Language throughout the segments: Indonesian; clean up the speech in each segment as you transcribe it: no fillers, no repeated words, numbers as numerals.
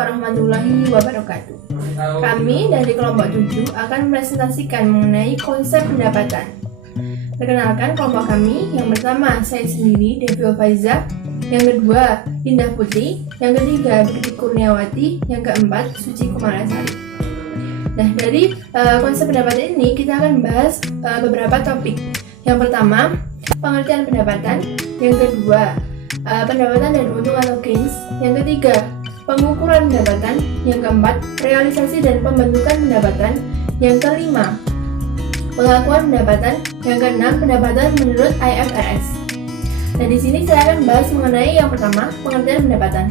warahmatullahi wabarakatuh. Kami dari kelompok 7 akan presentasikan mengenai konsep pendapatan. Perkenalkan kelompok kami, yang pertama saya sendiri, Devi Faiza, yang kedua Indah Putri, yang ketiga Budi Kurniawati, yang keempat Suci Kumarasari. Nah, dari konsep pendapatan ini kita akan bahas beberapa topik. Yang pertama, pengertian pendapatan. Yang kedua, pendapatan dan untung atau gains. Yang ketiga, pengukuran pendapatan. Yang keempat, realisasi dan pembentukan pendapatan. Yang kelima, pengakuan pendapatan. Yang keenam, pendapatan menurut IFRS. Nah, di sini saya akan bahas mengenai yang pertama, pengertian pendapatan.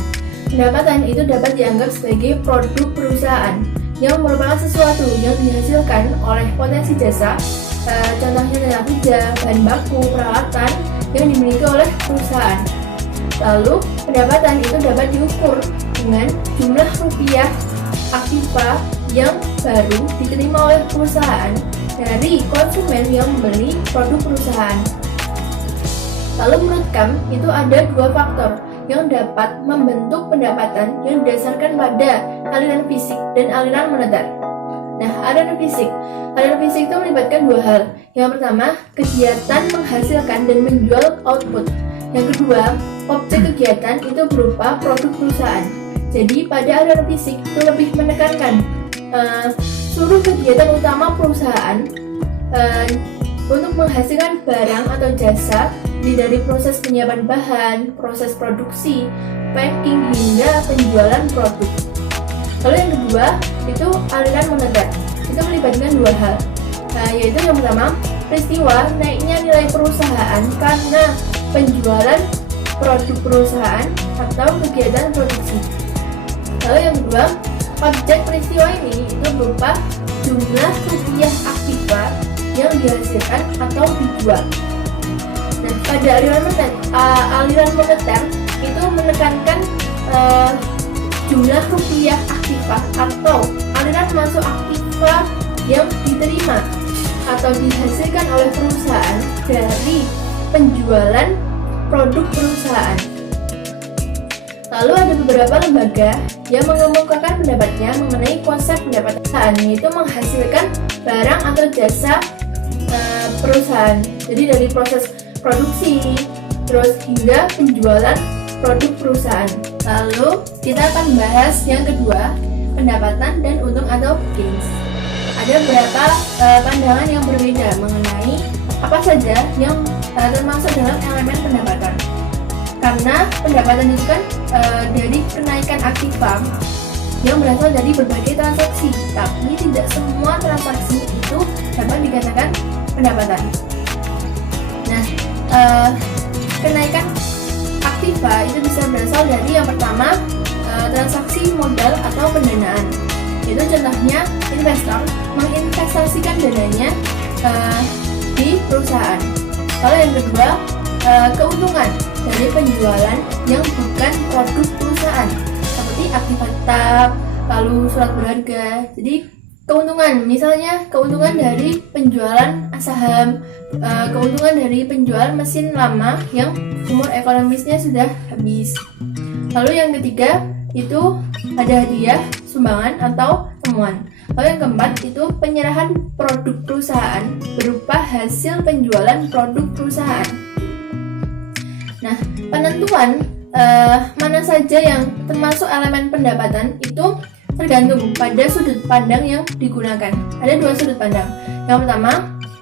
Pendapatan itu dapat dianggap sebagai produk perusahaan yang merupakan sesuatu yang dihasilkan oleh potensi jasa, contohnya tenaga kerja, bahan baku, peralatan yang dimiliki oleh perusahaan. Lalu, pendapatan itu dapat diukur dengan jumlah rupiah aktiva yang baru diterima oleh perusahaan dari konsumen yang membeli produk perusahaan. Lalu menurut KAM, itu ada dua faktor yang dapat membentuk pendapatan yang didasarkan pada aliran fisik dan aliran moneter. Nah, aliran fisik itu melibatkan dua hal. Yang pertama, kegiatan menghasilkan dan menjual output. Yang kedua, objek kegiatan itu berupa produk perusahaan. Jadi, pada aliran fisik itu lebih menekankan seluruh kegiatan utama perusahaan untuk menghasilkan barang atau jasa dari proses penyiapan bahan, proses produksi, packing, hingga penjualan produk. Lalu yang kedua, itu aliran moneter. Itu melibatkan dua hal, yaitu yang pertama, peristiwa naiknya nilai perusahaan karena penjualan produk perusahaan atau kegiatan produksi. Lalu yang kedua, objek peristiwa ini itu berupa jumlah rupiah aktiva yang dihasilkan atau dijual. Nah, pada aliran moneter itu menekankan jumlah rupiah aktiva atau aliran masuk aktiva yang diterima atau dihasilkan oleh perusahaan dari penjualan produk perusahaan. Lalu ada beberapa lembaga yang mengemukakan pendapatnya mengenai konsep pendapatan, yaitu menghasilkan barang atau jasa perusahaan. Jadi dari proses produksi, terus hingga penjualan produk perusahaan. Lalu kita akan bahas yang kedua, pendapatan dan untung atau gains. Ada beberapa pandangan yang berbeda mengenai apa saja yang termasuk dalam elemen pendapatan. Karena pendapatan itu kan dari kenaikan aktiva yang berasal dari berbagai transaksi, tapi tidak semua transaksi itu dapat dikatakan pendapatan. Nah, kenaikan aktiva itu bisa berasal dari yang pertama, transaksi modal atau pendanaan. Itu contohnya investor menginvestasikan dananya di perusahaan. Lalu yang kedua, keuntungan dari penjualan yang bukan produk perusahaan, seperti aktiva tetap, lalu surat berharga. Jadi keuntungan, misalnya keuntungan dari penjualan saham, keuntungan dari penjualan mesin lama yang umur ekonomisnya sudah habis. Lalu yang ketiga itu ada hadiah, sumbangan atau temuan. Lalu yang keempat itu penyerahan produk perusahaan berupa hasil penjualan produk perusahaan. Nah, penentuan mana saja yang termasuk elemen pendapatan itu tergantung pada sudut pandang yang digunakan. Ada dua sudut pandang. Yang pertama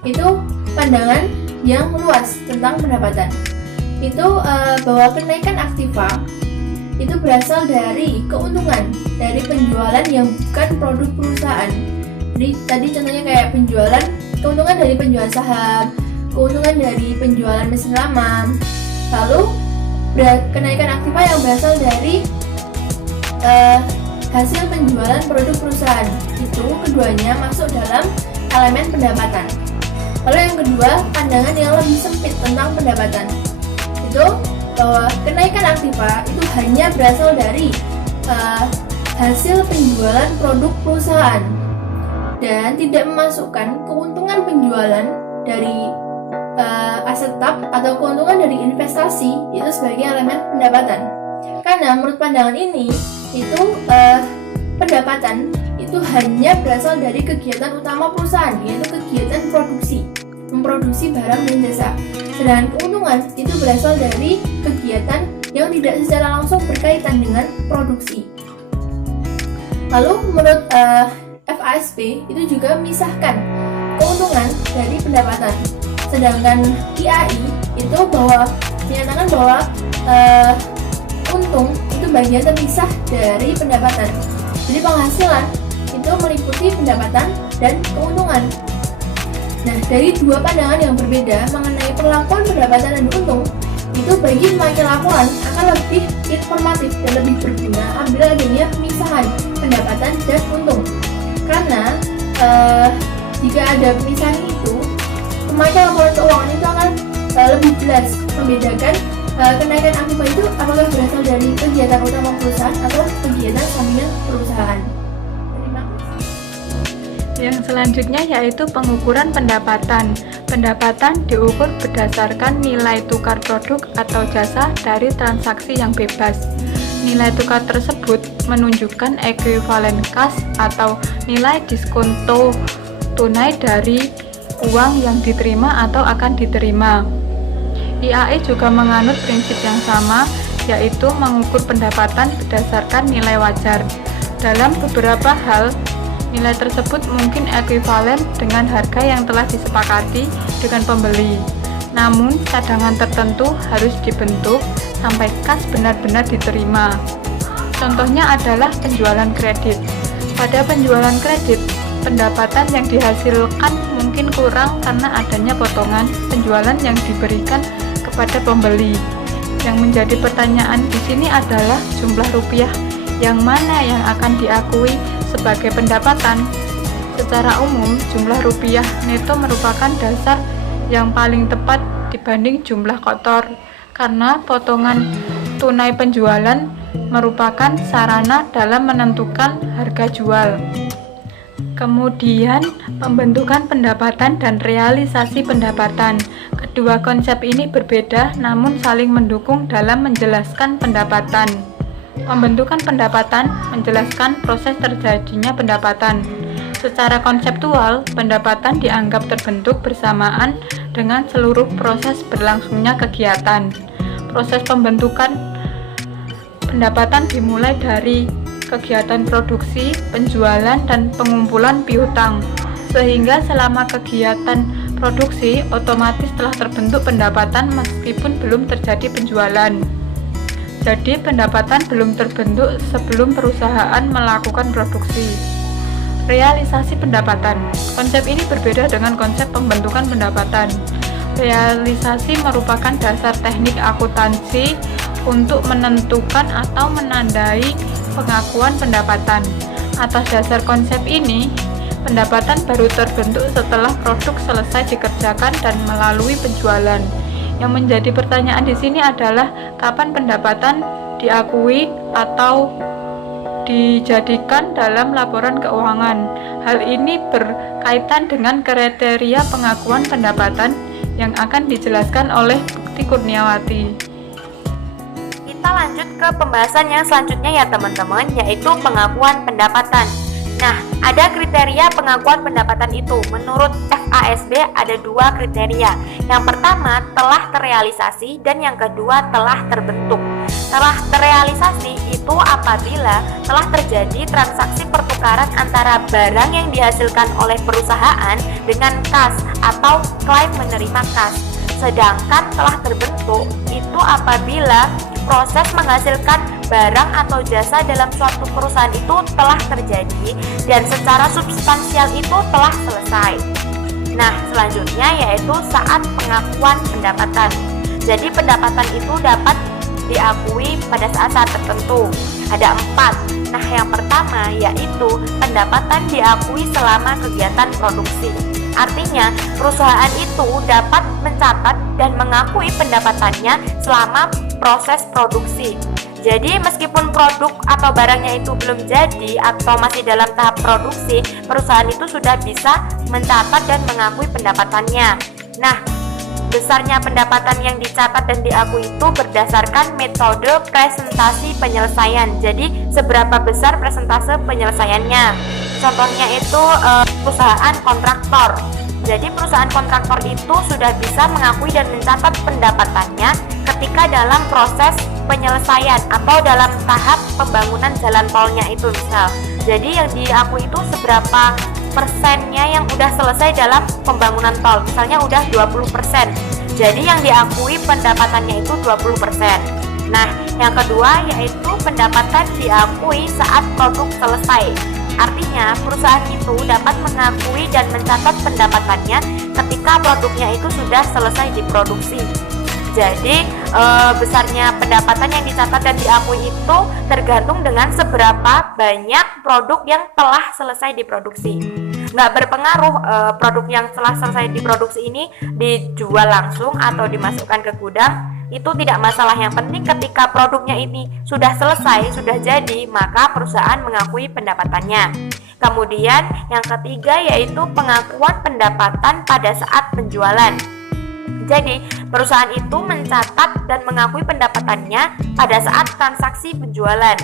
itu pandangan yang luas tentang pendapatan. Itu bahwa kenaikan aktiva itu berasal dari keuntungan dari penjualan yang bukan produk perusahaan. Jadi tadi contohnya kayak keuntungan dari penjualan saham, keuntungan dari penjualan mesin lama. Lalu kenaikan aktiva yang berasal dari hasil penjualan produk perusahaan. Itu keduanya masuk dalam elemen pendapatan. Lalu yang kedua, pandangan yang lebih sempit tentang pendapatan. Itu bahwa kenaikan aktiva itu hanya berasal dari hasil penjualan produk perusahaan dan tidak memasukkan keuntungan penjualan dari aset tetap atau keuntungan dari investasi itu sebagai elemen pendapatan. Karena menurut pandangan ini itu pendapatan itu hanya berasal dari kegiatan utama perusahaan, yaitu kegiatan produksi, memproduksi barang dan jasa. Sedangkan keuntungan itu berasal dari kegiatan yang tidak secara langsung berkaitan dengan produksi. Lalu menurut FASB itu juga memisahkan keuntungan dari pendapatan. Sedangkan IAI itu menyatakan bahwa untung itu bagian terpisah dari pendapatan. Jadi penghasilan itu meliputi pendapatan dan keuntungan. Nah, dari dua pandangan yang berbeda mengenai perlakuan pendapatan dan untung, itu bagi pemakai laporan akan lebih informatif dan lebih berguna apabila adanya pemisahan pendapatan dan untung. Karena jika ada pemisahan itu, pemakai laporan keuangan itu akan lebih jelas membedakan kenaikan akibat itu apakah berasal dari kegiatan utama perusahaan atau kegiatan sampingan perusahaan. Yang selanjutnya yaitu pengukuran pendapatan. Pendapatan diukur berdasarkan nilai tukar produk atau jasa dari transaksi yang bebas. Nilai tukar tersebut menunjukkan ekuivalen kas atau nilai diskonto tunai dari uang yang diterima atau akan diterima. IAI juga menganut prinsip yang sama, yaitu mengukur pendapatan berdasarkan nilai wajar. Dalam beberapa hal, nilai tersebut mungkin ekuivalen dengan harga yang telah disepakati dengan pembeli. Namun, cadangan tertentu harus dibentuk sampai kas benar-benar diterima. Contohnya adalah penjualan kredit. Pada penjualan kredit, pendapatan yang dihasilkan mungkin kurang karena adanya potongan penjualan yang diberikan kepada pembeli. Yang menjadi pertanyaan di sini adalah jumlah rupiah yang mana yang akan diakui sebagai pendapatan. Secara umum, jumlah rupiah neto merupakan dasar yang paling tepat dibanding jumlah kotor, karena potongan tunai penjualan merupakan sarana dalam menentukan harga jual. Kemudian, pembentukan pendapatan dan realisasi pendapatan. Kedua konsep ini berbeda namun saling mendukung dalam menjelaskan pendapatan. Pembentukan pendapatan menjelaskan proses terjadinya pendapatan. Secara konseptual, pendapatan dianggap terbentuk bersamaan dengan seluruh proses berlangsungnya kegiatan. Proses pembentukan pendapatan dimulai dari kegiatan produksi, penjualan, dan pengumpulan piutang. Sehingga selama kegiatan produksi, otomatis telah terbentuk pendapatan meskipun belum terjadi penjualan. Jadi, pendapatan belum terbentuk sebelum perusahaan melakukan produksi. Realisasi pendapatan. Konsep ini berbeda dengan konsep pembentukan pendapatan. Realisasi merupakan dasar teknik akuntansi untuk menentukan atau menandai pengakuan pendapatan. Atas dasar konsep ini, pendapatan baru terbentuk setelah produk selesai dikerjakan dan melalui penjualan. Yang menjadi pertanyaan di sini adalah kapan pendapatan diakui atau dijadikan dalam laporan keuangan. Hal ini berkaitan dengan kriteria pengakuan pendapatan yang akan dijelaskan oleh Bukti Kurniawati. Kita lanjut ke pembahasan yang selanjutnya ya teman-teman, yaitu pengakuan pendapatan. Nah, ada kriteria pengakuan pendapatan itu. Menurut FASB ada dua kriteria. Yang pertama telah terrealisasi dan yang kedua telah terbentuk. Telah terrealisasi itu apabila telah terjadi transaksi pertukaran antara barang yang dihasilkan oleh perusahaan dengan kas atau klaim menerima kas. Sedangkan telah terbentuk itu apabila proses menghasilkan barang atau jasa dalam suatu perusahaan itu telah terjadi dan secara substansial itu telah selesai. Nah, selanjutnya yaitu saat pengakuan pendapatan. Jadi pendapatan itu dapat diakui pada saat-saat tertentu. Ada 4. Nah, yang pertama yaitu pendapatan diakui selama kegiatan produksi. Artinya, perusahaan itu dapat mencatat dan mengakui pendapatannya selama proses produksi. Jadi meskipun produk atau barangnya itu belum jadi atau masih dalam tahap produksi, perusahaan itu sudah bisa mencatat dan mengakui pendapatannya. Nah, besarnya pendapatan yang dicatat dan diakui itu berdasarkan metode presentasi penyelesaian. Jadi seberapa besar presentase penyelesaiannya. Contohnya itu perusahaan kontraktor. Jadi perusahaan kontraktor itu sudah bisa mengakui dan mencatat pendapatannya ketika dalam proses penyelesaian atau dalam tahap pembangunan jalan tolnya itu misal. Jadi yang diakui itu seberapa persennya yang udah selesai dalam pembangunan tol. Misalnya udah 20%. Jadi yang diakui pendapatannya itu 20%. Nah, yang kedua yaitu pendapatan diakui saat produk selesai. Artinya, perusahaan itu dapat mengakui dan mencatat pendapatannya ketika produknya itu sudah selesai diproduksi. Jadi, besarnya pendapatan yang dicatat dan diakui itu tergantung dengan seberapa banyak produk yang telah selesai diproduksi. Nggak berpengaruh produk yang telah selesai diproduksi ini dijual langsung atau dimasukkan ke gudang. Itu tidak masalah, yang penting ketika produknya ini sudah selesai, sudah jadi, maka perusahaan mengakui pendapatannya. Kemudian yang ketiga yaitu pengakuan pendapatan pada saat penjualan. Jadi perusahaan itu mencatat dan mengakui pendapatannya pada saat transaksi penjualan,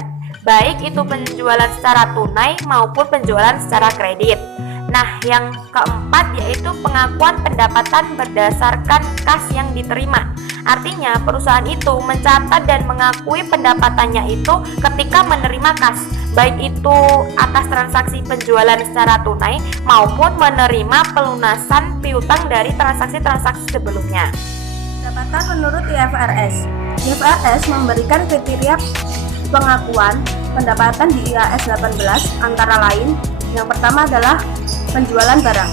baik itu penjualan secara tunai maupun penjualan secara kredit. Nah, yang keempat yaitu pengakuan pendapatan berdasarkan kas yang diterima. Artinya, perusahaan itu mencatat dan mengakui pendapatannya itu ketika menerima kas, baik itu atas transaksi penjualan secara tunai maupun menerima pelunasan piutang dari transaksi-transaksi sebelumnya. Pendapatan menurut IFRS. IFRS memberikan kriteria pengakuan pendapatan di IAS 18 antara lain. Yang pertama adalah penjualan barang.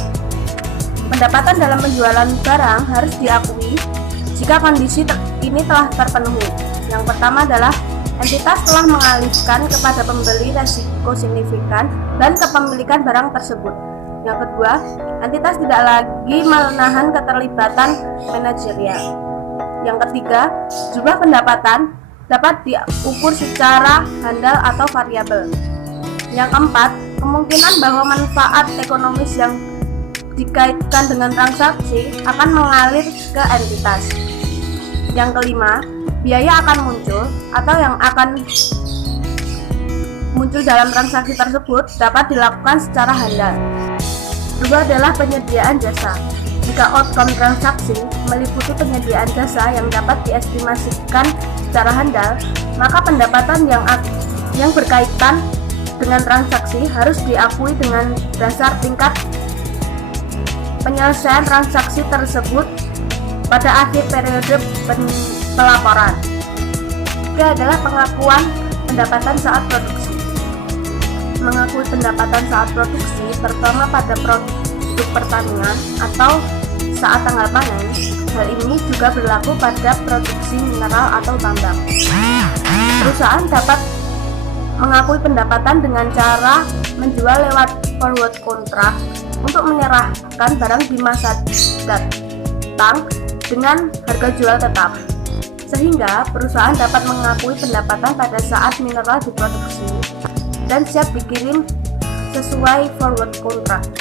Pendapatan dalam penjualan barang harus diakui jika kondisi ini telah terpenuhi. Yang pertama adalah entitas telah mengalihkan kepada pembeli resiko signifikan dan kepemilikan barang tersebut. Yang kedua, entitas tidak lagi menahan keterlibatan manajerial. Yang ketiga, jumlah pendapatan dapat diukur secara handal atau variabel. Yang keempat, kemungkinan bahwa manfaat ekonomis yang dikaitkan dengan transaksi akan mengalir ke entitas. Yang kelima, biaya akan muncul atau yang akan muncul dalam transaksi tersebut dapat dilakukan secara handal. Kedua adalah penyediaan jasa. Jika outcome transaksi meliputi penyediaan jasa yang dapat diestimasikan secara handal, maka pendapatan yang berkaitan dengan transaksi harus diakui dengan dasar tingkat penyelesaian transaksi tersebut pada akhir periode pelaporan. Ketiga adalah pengakuan pendapatan saat produksi. Mengakui pendapatan saat produksi, terutama pada produk pertanian atau saat tanggal panen. Hal ini juga berlaku pada produksi mineral atau tambang. Perusahaan dapat mengakui pendapatan dengan cara menjual lewat forward contract untuk menyerahkan barang di masa datang dengan harga jual tetap, sehingga perusahaan dapat mengakui pendapatan pada saat mineral diproduksi dan siap dikirim sesuai forward contract.